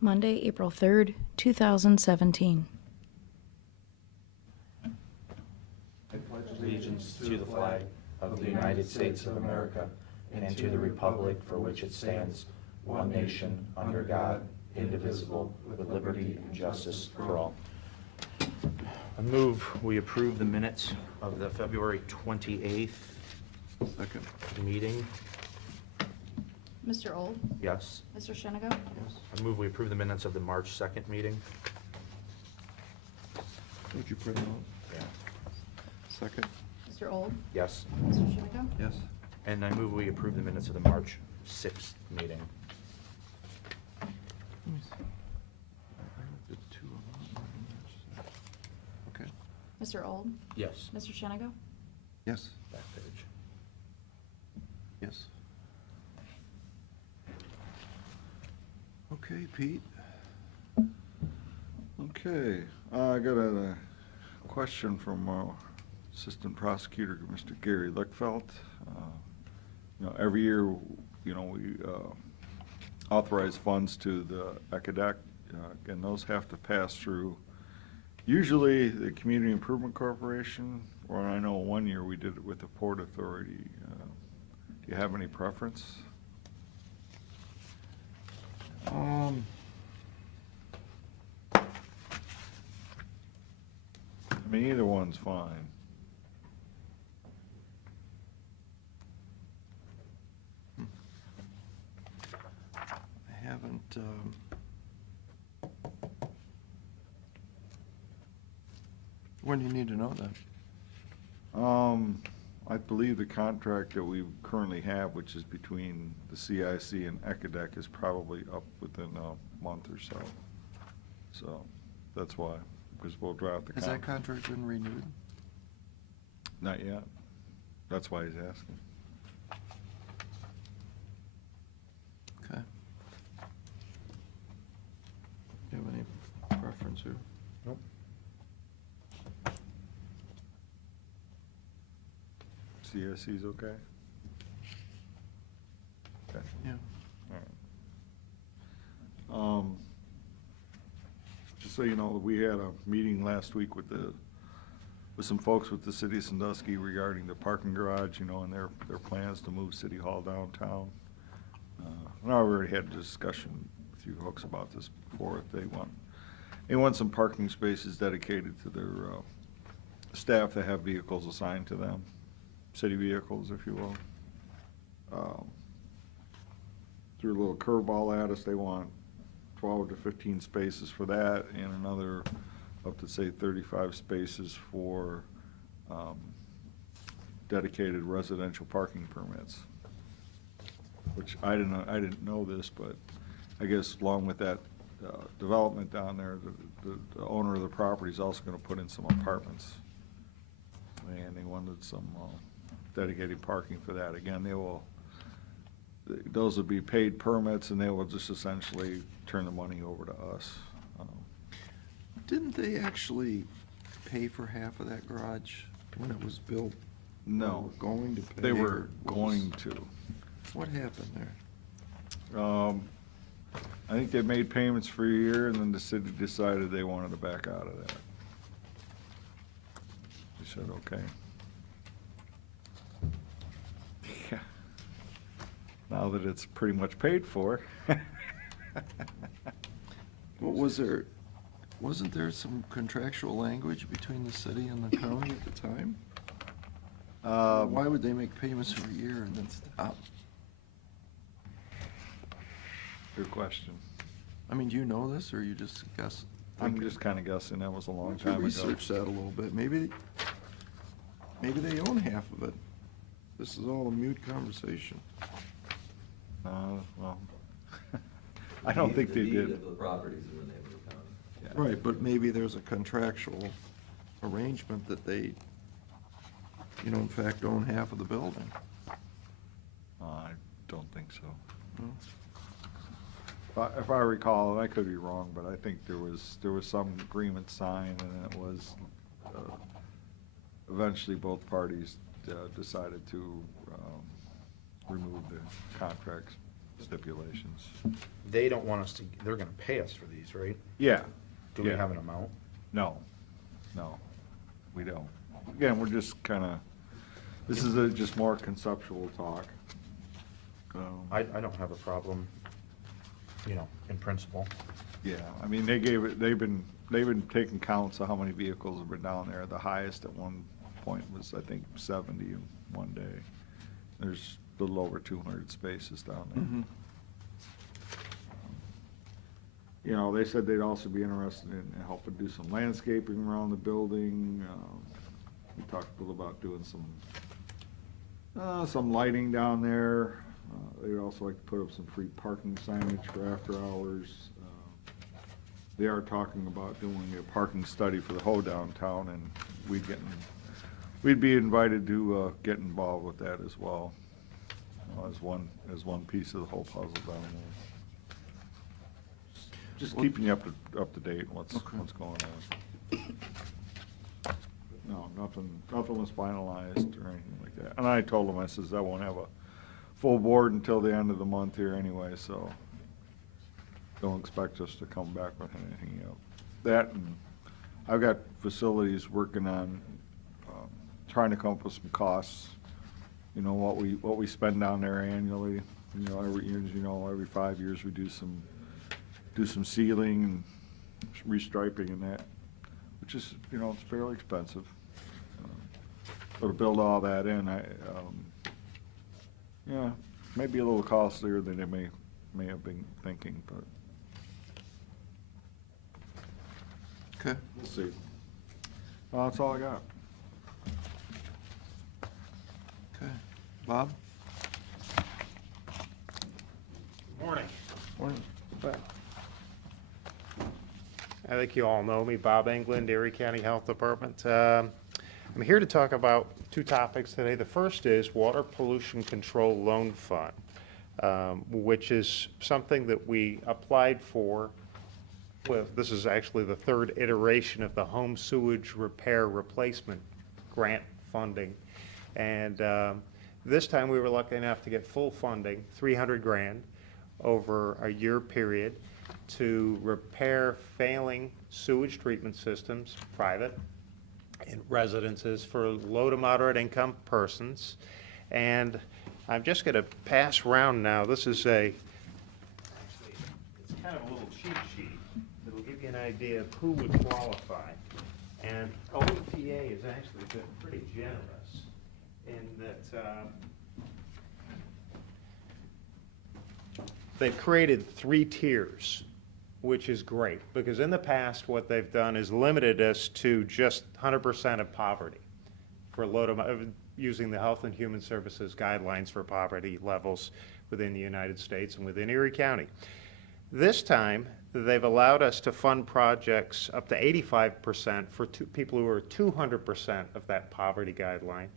Monday, April 3rd, 2017. I pledge allegiance to the flag of the United States of America and to the republic for which it stands, one nation, under God, indivisible, with liberty and justice for all. I move we approve the minutes of the February 28th meeting. Mr. Old? Yes. Mr. Shenigo? Yes. I move we approve the minutes of the March 2nd meeting. Would you print them out? Yeah. Second? Mr. Old? Yes. Mr. Shenigo? Yes. And I move we approve the minutes of the March 6th meeting. Let me see. I looked at two of them. Okay. Mr. Old? Yes. Mr. Shenigo? Yes. Back page. Yes. Okay, Pete. Okay, I got a question from Assistant Prosecutor, Mr. Gary Lickfelt. Every year, we authorize funds to the ECADEC, and those have to pass through usually the Community Improvement Corporation, or I know one year we did it with the Port Authority. Do you have any preference? I mean, either one's fine. I haven't, when do you need to know that? I believe the contract that we currently have, which is between the CIC and ECADEC, is probably up within a month or so. So, that's why, because we'll draft the Has that contract been renewed? Not yet. That's why he's asking. Okay. Do you have any preference here? Nope. CIC's okay? Okay. Yeah. All right. Just so you know, we had a meeting last week with some folks with the city of Sandusky regarding the parking garage, and their plans to move City Hall downtown. And I already had a discussion with you folks about this before. They want some parking spaces dedicated to their staff that have vehicles assigned to them, city vehicles, if you will. Threw a little curveball at us. They want 12 to 15 spaces for that, and another up to, say, 35 spaces for dedicated residential parking permits. Which I didn't know this, but I guess along with that development down there, the owner of the property is also going to put in some apartments, and they wanted some dedicated parking for that. Again, those would be paid permits, and they will just essentially turn the money over to us. Didn't they actually pay for half of that garage when it was built? No. They were going to pay? They were or going to. What happened there? I think they made payments for a year, and then the city decided they wanted to back out of that. We said, okay. Yeah. Now that it's pretty much paid for. Wasn't there some contractual language between the city and the county at the time? Why would they make payments for a year and then stop? Good question. I mean, do you know this, or you just guess? I'm just kind of guessing. That was a long Why don't time you ago. research that a little bit? Maybe they own half of it. This is all a mute conversation. Well, I don't think they The deed did. of the properties in the name of the county. Yeah. Right, but maybe there's a contractual arrangement that they, in fact, own half of the building. I don't think so. No? If I recall, and I could be wrong, but I think there was some agreement signed, and it was, eventually both parties decided to remove the contracts. stipulations. They don't want us to, they're gonna pay us for these, right? Yeah. Do we Yeah. have an amount? No, we don't. Again, we're just kinda, this is just more conceptual talk. I don't have a problem, in principle. Yeah, I mean, they've been taking counts of how many vehicles have been down there. The highest at one point was, I think, 70 in one day. There's a little over 200 spaces down there. They said they'd also be interested in helping do some landscaping around the building. We talked a little about doing some lighting down there. They'd also like to put up some free parking signage for after hours. They are talking about doing a parking study for the whole downtown, and we'd be invited to get involved with that as well, as one piece of the whole puzzle down there. Just keeping you up to date on what's going on. No, nothing was finalized or anything like that. And I told them, I says, I won't have a full board until the end of the month here anyway, so don't expect us to come back with anything else. That, and I've got facilities working on trying to come up with some costs, what we spend down there annually. Every 5 years we do some sealing and restriping and that, which is, it's fairly expensive. So to build all that in, maybe a little costlier than they may have been thinking, but Okay. we'll see. That's all I got. Okay. Bob? Morning. Morning. I think you all know me, Bob England, Erie County Health Department. I'm here to talk about two topics today. The first is Water Pollution Control Loan Fund, which is something that we applied for. Well, this is actually the third iteration of the Home Sewage Repair Replacement Grant funding. And this time we were lucky enough to get full funding, $300 grand over a year period, to repair failing sewage treatment systems, private, in residences for low to moderate income persons. And I'm just going to pass around now. This is it's kind of a little cheat sheet that'll give you an idea of who would qualify. And OEPA has actually been pretty generous in that they've created 3 tiers, which is great, because in the past, what they've done is limited us to just 100% of poverty for using the Health and Human Services guidelines for poverty levels within the United States and within Erie County. This time, they've allowed us to fund projects up to 85% for people who are 200% of that poverty guideline,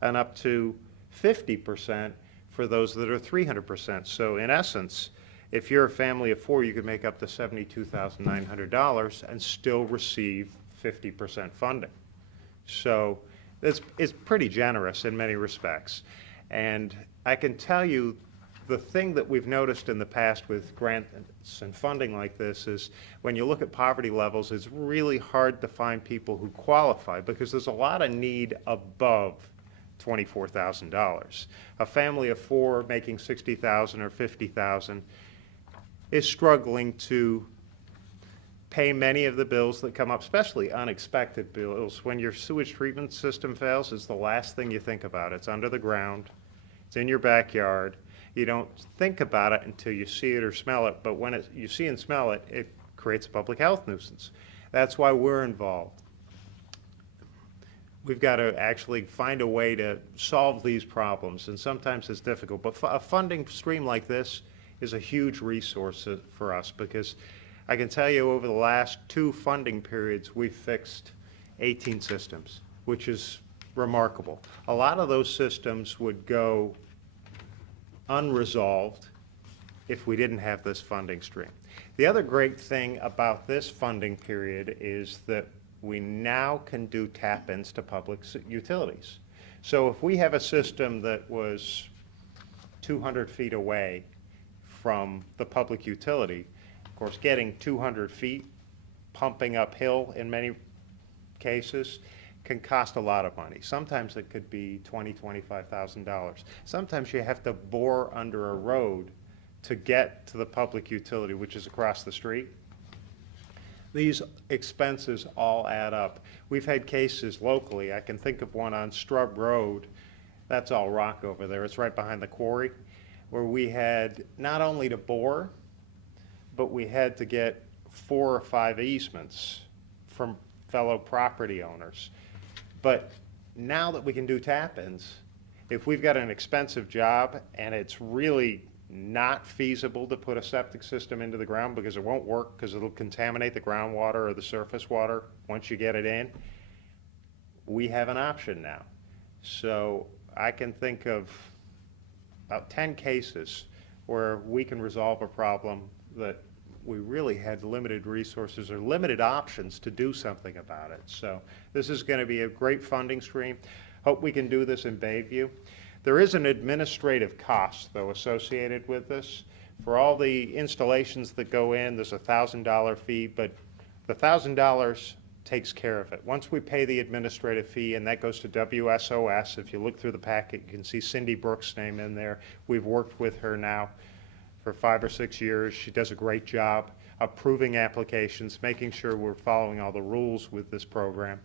and up to 50% for those that are 300%. So in essence, if you're a family of 4, you could make up to $72,900 and still receive 50% funding. So it's pretty generous in many respects. And I can tell you, the thing that we've noticed in the past with grants and funding like this is when you look at poverty levels, it's really hard to find people who qualify because there's a lot of need above $24,000. A family of 4 making $60,000 or $50,000 is struggling to pay many of the bills that come up, especially unexpected bills. When your sewage treatment system fails, it's the last thing you think about. It's under the ground. It's in your backyard. You don't think about it until you see it or smell it, but when you see and smell it, it creates a public health nuisance. That's why we're involved. We've got to actually find a way to solve these problems, and sometimes it's difficult. But a funding stream like this is a huge resource for us, because I can tell you over the last 2 funding periods, we've fixed 18 systems, which is remarkable. A lot of those systems would go unresolved if we didn't have this funding stream. The other great thing about this funding period is that we now can do tap-ins to public utilities. So if we have a system that was 200 feet away from the public utility. Of course, getting 200 feet, pumping uphill in many cases, can cost a lot of money. Sometimes it could be $20,000, $25,000. Sometimes you have to bore under a road to get to the public utility, which is across the street. These expenses all add up. We've had cases locally. I can think of one on Strub Road. That's all rock over there. It's right behind the quarry, where we had not only to bore, but we had to get 4 or 5 easements from fellow property owners. But now that we can do tap-ins, if we've got an expensive job and it's really not feasible to put a septic system into the ground because it won't work because it'll contaminate the groundwater or the surface water once you get it in, we have an option now. So I can think of about 10 cases where we can resolve a problem that we really had limited resources or limited options to do something about it. So this is going to be a great funding stream. Hope we can do this in Bayview. There is an administrative cost, though, associated with this. For all the installations that go in, there's a $1,000 fee, but the $1,000 takes care of it. Once we pay the administrative fee, and that goes to WSOS, if you look through the packet, you can see Cindy Brooks' name in there. We've worked with her now for 5 or 6 years. She does a great job approving applications, making sure we're following all the rules with this program.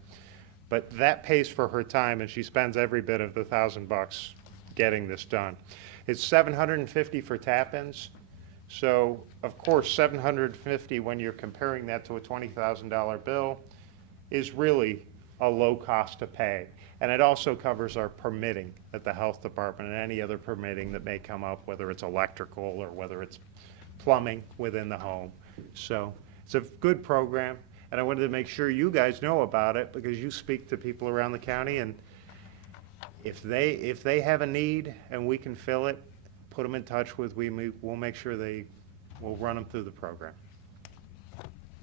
But that pays for her time, and she spends every bit of the $1,000 getting this done. It's $750 for tap-ins. So, of course, $750 when you're comparing that to a $20,000 bill is really a low cost to pay. And it also covers our permitting at the health department and any other permitting that may come up, whether it's electrical or whether it's plumbing within the home. So it's a good program, and I wanted to make sure you guys know about it because you speak to people around the county, and if they have a need and we can fill it, put them in touch with, we'll make sure we'll run them through the program.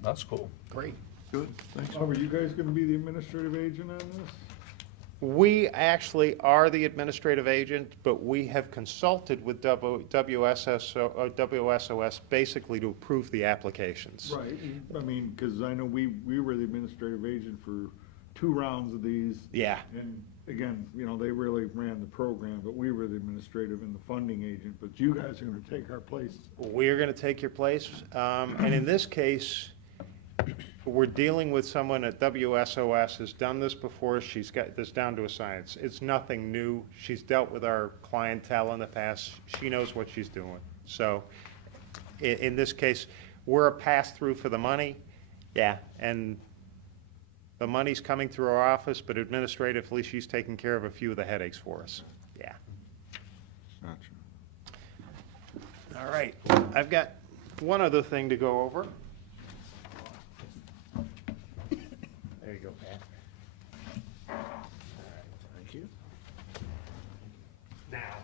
That's cool. Great. Good, thanks. Are you guys gonna be the administrative agent on this? We actually are the administrative agent, but we have consulted with WSOS basically to approve the applications. Right, I mean, because I know we were the administrative agent for 2 rounds of these. Yeah. And again, you know, they really ran the program, but we were the administrative and the funding agent, but you guys are gonna take our place. We're going to take your place. And in this case, we're dealing with someone at WSOS, has done this before. She's got this down to a science. It's nothing new. She's dealt with our clientele in the past. She knows what she's doing. So in this case, we're a pass-through for the money. Yeah, and the money's coming through our office, but administratively, she's taking care of a few of the headaches for us. Yeah. Gotcha. All right. I've got one other thing to go over. There you go, Pat. Thank you. Now,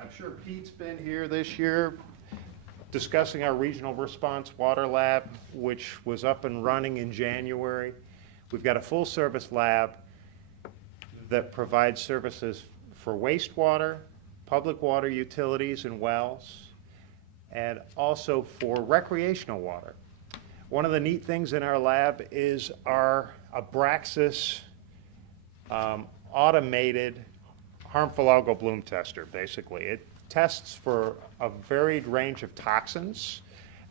I'm sure Pete's been here this year discussing our regional response water lab, which was up and running in January. We've got a full-service lab that provides services for wastewater, public water utilities and wells, and also for recreational water. One of the neat things in our lab is our Abraxas automated harmful algal bloom tester, basically. It tests for a varied range of toxins.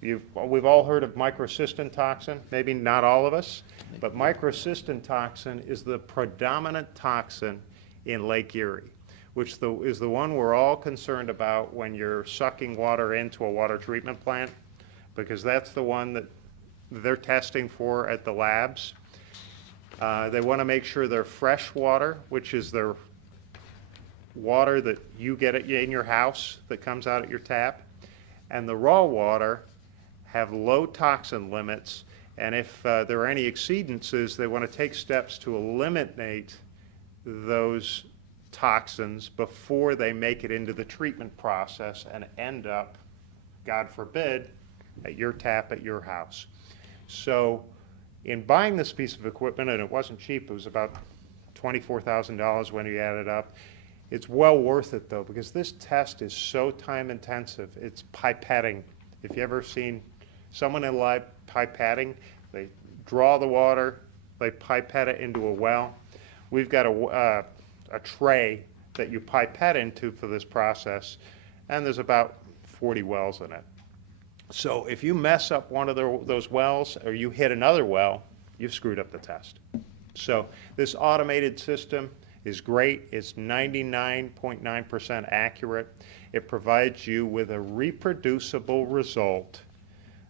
We've all heard of microcystin toxin, maybe not all of us, but microcystin toxin is the predominant toxin in Lake Erie, which is the one we're all concerned about when you're sucking water into a water treatment plant, because that's the one that they're testing for at the labs. They want to make sure they're fresh water, which is their water that you get in your house that comes out at your tap, and the raw water have low toxin limits, and if there are any exceedances, they want to take steps to eliminate those toxins before they make it into the treatment process and end up, God forbid, at your tap at your house. So in buying this piece of equipment, and it wasn't cheap, it was about $24,000 when you add it up, It's well worth it, though, because this test is so time intensive. It's pipetting. If you ever seen someone in live pipetting, they draw the water, they pipette it into a well. We've got a tray that you pipette into for this process, and there's about 40 wells in it. So if you mess up one of those wells, or you hit another well, you've screwed up the test. So this automated system is great. It's 99.9% accurate. It provides you with a reproducible result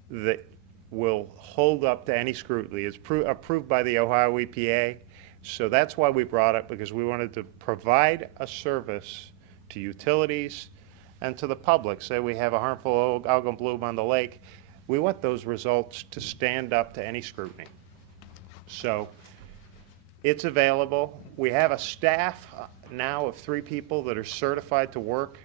that will hold up to any scrutiny. It's approved by the Ohio EPA. So that's why we brought it, because we wanted to provide a service to utilities and to the public. Say we have a harmful algal bloom on the lake, we want those results to stand up to any scrutiny. So it's available. We have a staff now of 3 people that are certified to work.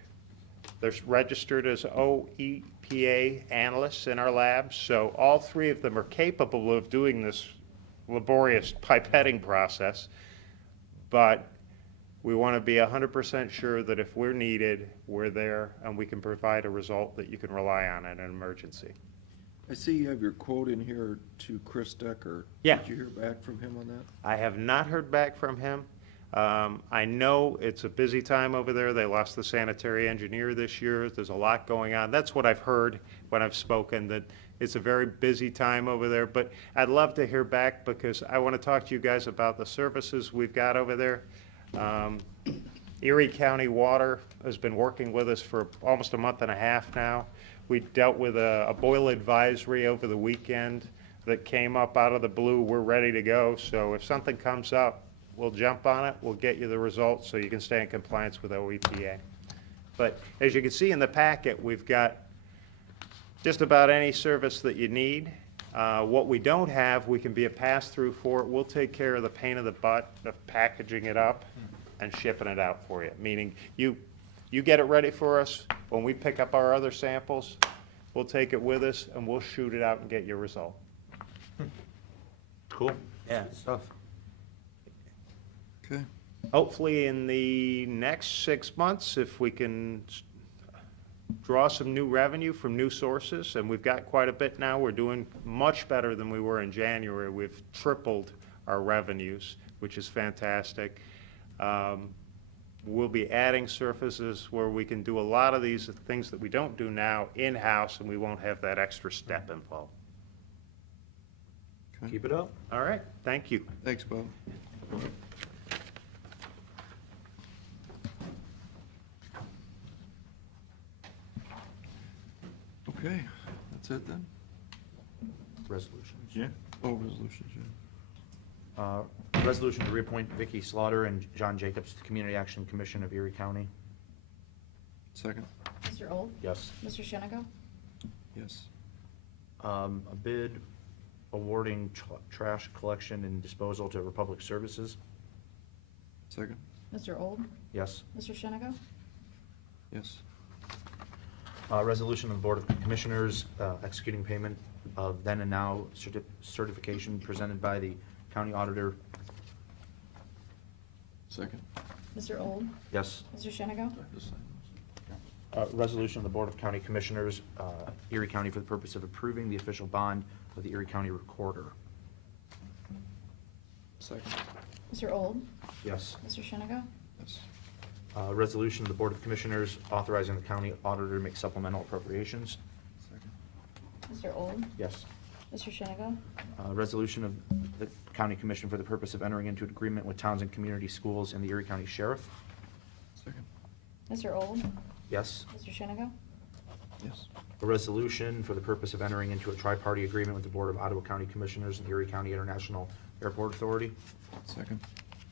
They're registered as OEPA analysts in our labs, so all 3 of them are capable of doing this laborious pipetting process, but we want to be 100% sure that if we're needed, we're there and we can provide a result that you can rely on in an emergency. I see you have your quote in here to Chris Decker. Yeah. Did you hear back from him on that? I have not heard back from him. I know it's a busy time over there. They lost the sanitary engineer this year. There's a lot going on. That's what I've heard when I've spoken, that it's a very busy time over there. But I'd love to hear back, because I want to talk to you guys about the services we've got over there. Erie County Water has been working with us for almost a month and a half now. We dealt with a boil advisory over the weekend that came up out of the blue. We're ready to go. So if something comes up, we'll jump on it. We'll get you the results so you can stay in compliance with OEPA. But as you can see in the packet, we've got just about any service that you need. What we don't have, we can be a pass-through for it. We'll take care of the pain in the butt of packaging it up and shipping it out for you. Meaning, you get it ready for us. When we pick up our other samples, we'll take it with us and we'll shoot it out and get your result. Cool. Yeah, stuff. Okay. Hopefully in the next 6 months, if we can draw some new revenue from new sources, and we've got quite a bit now. We're doing much better than we were in January. We've tripled our revenues, which is fantastic. We'll be adding surfaces where we can do a lot of these things that we don't do now in-house, and we won't have that extra step involved. Okay. Keep it up. All right, thank you. Thanks, Bob. Okay, that's it then? Resolutions. Yeah. Oh, resolutions, yeah. Resolution to reappoint Vicky Slaughter and John Jacobs to the Community Action Commission of Erie County. Second? Mr. Old? Yes. Mr. Shenigo? Yes. A bid awarding trash collection and disposal to Republic Services. Second? Mr. Old? Yes. Mr. Shenigo? Yes. Resolution of the Board of Commissioners executing payment of then and now certification presented by the county auditor. Second? Mr. Old? Yes. Mr. Shenigo? Resolution of the Board of County Commissioners, Erie County, for the purpose of approving the official bond of the Erie County Recorder. Second? Mr. Old? Yes. Mr. Shenigo? Yes. Resolution of the Board of Commissioners authorizing the county auditor to make supplemental appropriations. Second? Mr. Old? Yes. Mr. Shenigo? Resolution of the County Commission for the purpose of entering into an agreement with towns and community schools and the Erie County Sheriff. Second? Mr. Old? Yes. Mr. Shenigo? Yes. A resolution for the purpose of entering into a tri-party agreement with the Board of Ottawa County Commissioners and the Erie County International Airport Authority. Second?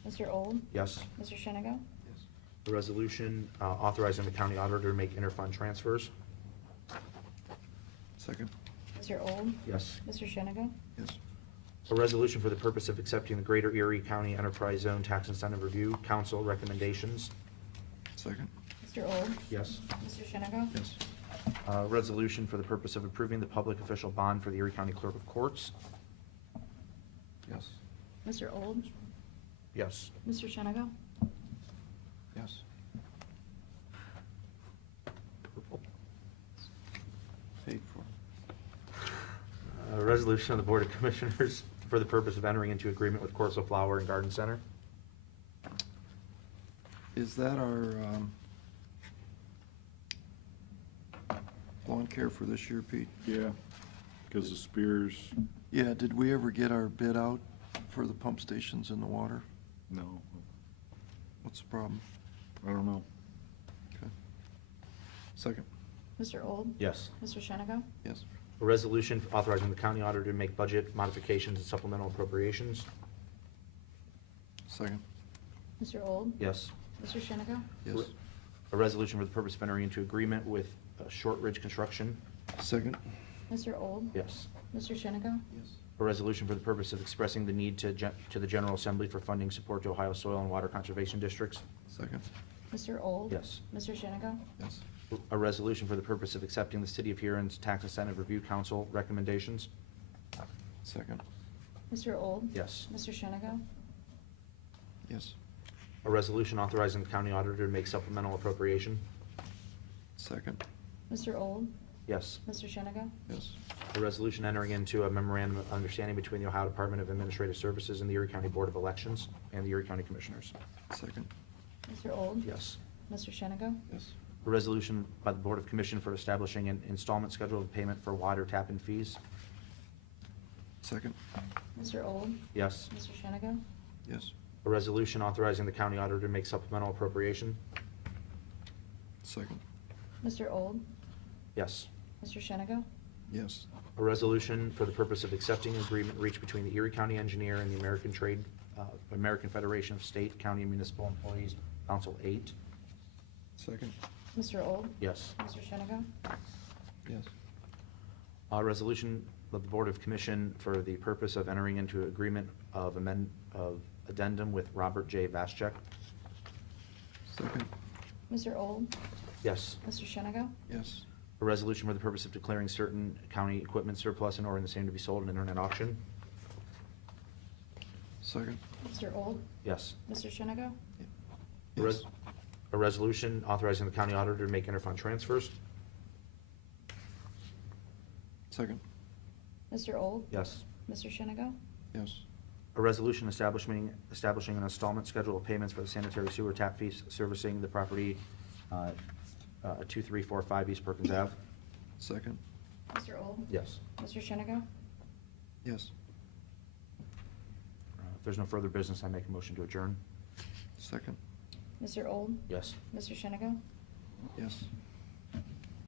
Mr. Old? Yes. Mr. Shenigo? Yes. A resolution authorizing the county auditor to make interfund transfers. Second? Mr. Old? Yes. Mr. Shenigo? Yes. A resolution for the purpose of accepting the Greater Erie County Enterprise Zone Tax Incentive Review Council recommendations. Second? Mr. Old? Yes. Mr. Shenigo? Yes. Resolution for the purpose of approving the public official bond for the Erie County Clerk of Courts. Yes. Mr. Old? Yes. Mr. Shenigo? Yes. resolution of the Board of Commissioners for the purpose of entering into agreement with Corso Flower and Garden Center. Is that our lawn care for this year, Pete? Yeah, because the Spears, Yeah, did we ever get our bid out for the pump stations in the water? no, What's the problem? I don't know. Okay. Second? Mr. Old? Yes. Mr. Shennigo? Yes. A resolution authorizing the county auditor to make budget modifications and supplemental appropriations. Second? Mr. Old? Yes. Mr. Shennigo? Yes. A resolution for the purpose of entering into agreement with Short Ridge Construction. Second? Mr. Old? Yes. Mr. Shennigo? Yes. A resolution for the purpose of expressing the need to the General Assembly for funding support to Ohio Soil and Water Conservation Districts. Second? Mr. Old? Yes. Mr. Shennigo? Yes. A resolution for the purpose of accepting the City of Huron's Tax Incentive Review Council recommendations. Second? Mr. Old? Yes. Mr. Shennigo? Yes. A resolution authorizing the county auditor to make supplemental appropriation. Second? Mr. Old? Yes. Mr. Shennigo? Yes. A resolution entering into a memorandum of understanding between the Ohio Department of Administrative Services and the Erie County Board of Elections and the Erie County Commissioners. Second? Mr. Old? Yes. Mr. Shennigo? Yes. A resolution by the Board of Commission for establishing an installment schedule of payment for water tap-in fees. Second? Mr. Old? Yes. Mr. Shennigo? Yes. A resolution authorizing the county auditor to make supplemental appropriation. Second? Mr. Old? Yes. Mr. Shennigo? Yes. A resolution for the purpose of accepting an agreement reached between the Erie County Engineer and the American Federation of State, County, and Municipal Employees, Council 8. Second? Mr. Old? Yes. Mr. Shennigo? Yes. A resolution of the Board of Commission for the purpose of entering into agreement of addendum with Robert J. Vaschek. Second? Mr. Old? Yes. Mr. Shennigo? Yes. A resolution for the purpose of declaring certain county equipment surplus and ordering the same to be sold in internet auction. Second? Mr. Old? Yes. Mr. Shennigo? A res- A resolution authorizing the county auditor to make interfund transfers. Second? Mr. Old? Yes. Mr. Shennigo? Yes. A resolution establishing an installment schedule of payments for the sanitary sewer tap fees servicing the property 2345 East Perkins Ave. Second? Mr. Old? Yes. Mr. Shennigo? Yes. If there's no further business, I make a motion to adjourn. Second? Mr. Old? Yes. Mr. Shennigo? Yes.